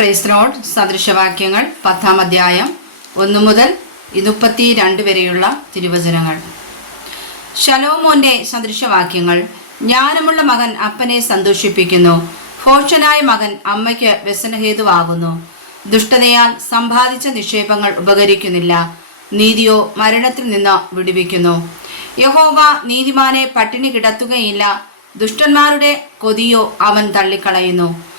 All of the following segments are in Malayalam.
പ്രൈസ്ലോഡ് സദൃശവാക്യങ്ങൾ പത്താം അധ്യായം ഒന്നു മുതൽ ഇരുപത്തി രണ്ട് വരെയുള്ള തിരുവചനങ്ങൾ. ശലോമോന്റെ സദൃശവാക്യങ്ങൾ ജ്ഞാനമുള്ള മകൻ അപ്പനെ സന്തോഷിപ്പിക്കുന്നു ഭോഷനായ മകൻ അമ്മയ്ക്ക് വ്യസനഹേതുവാകുന്നു. ദുഷ്ടതയാൽ സമ്പാദിച്ച നിക്ഷേപങ്ങൾ ഉപകരിക്കുന്നില്ല നീതിയോ മരണത്തിൽ നിന്ന് വിടുവിക്കുന്നു. യഹോവ നീതിമാനെ പട്ടിണി കിടത്തുകയില്ല ദുഷ്ടന്മാരുടെ കൊതിയോ അവൻ തള്ളിക്കളയുന്നു.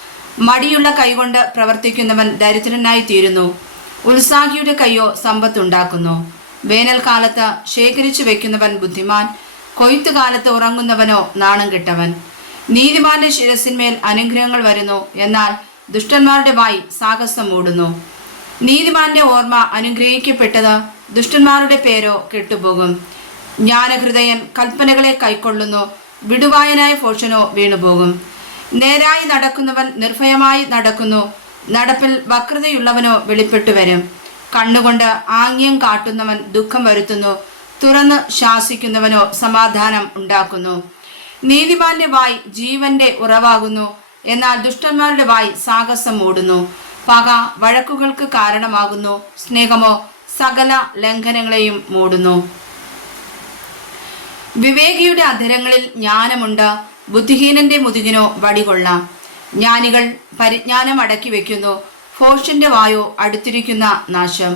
മടിയുള്ള കൈകൊണ്ട് പ്രവർത്തിക്കുന്നവൻ ദരിദ്രനായി തീരുന്നു. ഉത്സാഹിയുടെ കൈയോ സമ്പത്തുണ്ടാക്കുന്നു. വേനൽക്കാലത്ത് ശേഖരിച്ചു വെക്കുന്നവൻ ബുദ്ധിമാൻ കൊയ്ത്തുകാലത്ത് ഉറങ്ങുന്നവനോ നാണം കെട്ടവൻ. നീതിമാന്റെ ശിരസിന്മേൽ അനുഗ്രഹങ്ങൾ വരുന്നു എന്നാൽ ദുഷ്ടന്മാരുടെ വായി സാഹസം മൂടുന്നു. നീതിമാന്റെ ഓർമ്മ അനുഗ്രഹിക്കപ്പെട്ടത് ദുഷ്ടന്മാരുടെ പേരോ കെട്ടുപോകും. ജ്ഞാനഹൃദയൻ കൽപ്പനകളെ കൈക്കൊള്ളുന്നു വിടുവായനായ പോഷനോ വീണുപോകും. നേരായി നടക്കുന്നവൻ നിർഭയമായി നടക്കുന്നു. നടപ്പിൽ വക്രതയുള്ളവനോ വെളിപ്പെട്ടു വരും. കണ്ണുകൊണ്ട് ആംഗ്യം കാട്ടുന്നവൻ ദുഃഖം വരുത്തുന്നു. തുറന്ന് ശാസിക്കുന്നവനോ സമാധാനം ഉണ്ടാക്കുന്നു. നീതിമാന്റെ വായ് ജീവന്റെ ഉറവാകുന്നു. എന്നാൽ ദുഷ്ടന്മാരുടെ വായ് സാഹസം മൂടുന്നു. പക വഴക്കുകൾക്ക് കാരണമാകുന്നു. സ്നേഹമോ സകല ലംഘനങ്ങളെയും മൂടുന്നു. വിവേകിയുടെ അധരങ്ങളിൽ ജ്ഞാനമുണ്ട്. ബുദ്ധിഹീനന്റെ മുതുകിനോ വടികൊള്ളാം ജ്ഞാനികൾ പരിജ്ഞാനം അടക്കി വെക്കുന്നു. ഫോഷിന്റെ വായോ അടുത്തിരിക്കുന്ന നാശം.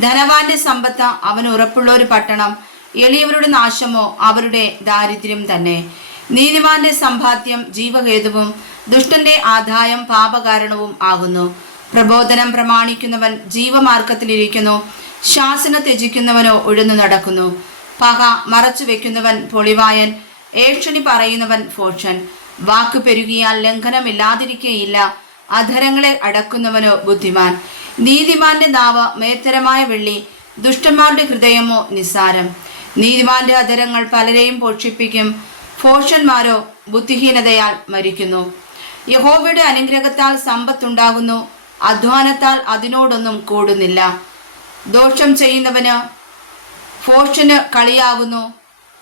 ധനവാന്റെ സമ്പത്ത് അവന് ഉറപ്പുള്ള ഒരു പട്ടണം. എളിയവരുടെ നാശമോ അവരുടെ ദാരിദ്ര്യം തന്നെ. നീതിമാന്റെ സമ്പാദ്യം ജീവഹേതുവും ദുഷ്ടന്റെ ആദായം പാപകാരണവും ആകുന്നു. പ്രബോധനം പ്രമാണിക്കുന്നവൻ ജീവമാർഗത്തിലിരിക്കുന്നു. ശാസന ത്യജിക്കുന്നവനോ ഒഴുന്നു നടക്കുന്നു. പക മറച്ചു വെക്കുന്നവൻ പൊളിവായൻ. ഏഷണി പറയുന്നവൻ ഫോഷൻ വാക്ക് പെരുകിയാൽ ലംഘനമില്ലാതിരിക്കേയില്ല. അധരങ്ങളെ അടക്കുന്നവനോ ബുദ്ധിമാൻ. നീതിമാന്റെ നാവ് മേത്തരമായ വെള്ളി ദുഷ്ടന്മാരുടെ ഹൃദയമോ നിസ്സാരം. നീതിമാന്റെ അധരങ്ങൾ പലരെയും പോഷിപ്പിക്കും. ഫോഷന്മാരോ ബുദ്ധിഹീനതയാൽ മരിക്കുന്നു. യഹോവയുടെ അനുഗ്രഹത്താൽ സമ്പത്തുണ്ടാകുന്നു. അധ്വാനത്താൽ അതിനോടൊന്നും കൂടുന്നില്ല. ദോഷം ചെയ്യുന്നവന് ഫോഷന് കളിയാകുന്നു.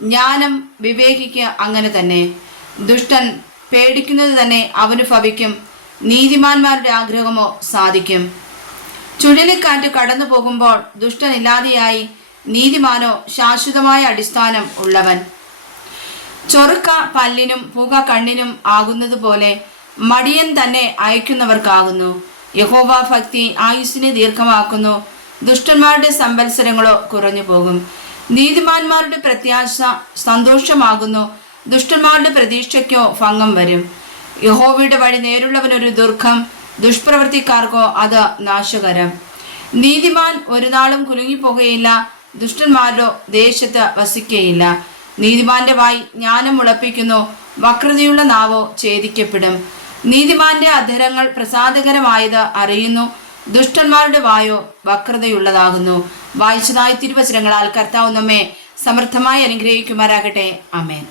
ജ്ഞാനം വിവേകിക്ക് അങ്ങനെ തന്നെ. ദുഷ്ടൻ പേടിക്കുന്നത് തന്നെ അവന് ഭവിക്കും. നീതിമാന്മാരുടെ ആഗ്രഹമോ സാധിക്കും. ചുഴലിക്കാറ്റ് കടന്നു പോകുമ്പോൾ ദുഷ്ടനില്ലാതെയായി നീതിമാനോ ശാശ്വതമായ അടിസ്ഥാനം ഉള്ളവൻ. ചൊറുക്ക പല്ലിനും പുക കണ്ണിനും ആകുന്നതുപോലെ മടിയൻ തന്നെ അയക്കുന്നവർക്കാകുന്നു. യഹോവ ഭക്തി ആയുസ്സിനെ ദീർഘമാക്കുന്നു. ദുഷ്ടന്മാരുടെ സമ്പത്സരങ്ങളോ കുറഞ്ഞു പോകും നീതിമാന്മാരുടെ പ്രത്യാശ സന്തോഷമാകുന്നു. ദുഷ്ടന്മാരുടെ പ്രതീക്ഷയ്ക്കോ ഭംഗം വരും. യഹോവയുടെ വഴി നേരുള്ളവനൊരു ദുർഘം ദുഷ്പ്രവൃത്തിക്കാർക്കോ അത് നാശകരം. നീതിമാൻ ഒരു നാളും കുലുങ്ങിപ്പോകുകയില്ല ദുഷ്ടന്മാരോ ദേശത്ത് വസിക്കുകയില്ല. നീതിമാന്റെ വായി ജ്ഞാനം മുളപ്പിക്കുന്നു വക്രതയുള്ള നാവോ ഛേദിക്കപ്പെടും. നീതിമാന്റെ അധരങ്ങൾ പ്രസാദകരമായത് അറിയുന്നു ദുഷ്ടന്മാരുടെ വായോ വക്രതയുള്ളതാകുന്നു. വായിച്ചതായ തിരുവചനങ്ങളാൽ കർത്താവ് നമ്മെ സമർത്ഥമായി അനുഗ്രഹിക്കുമാരാകട്ടെ അമേൻ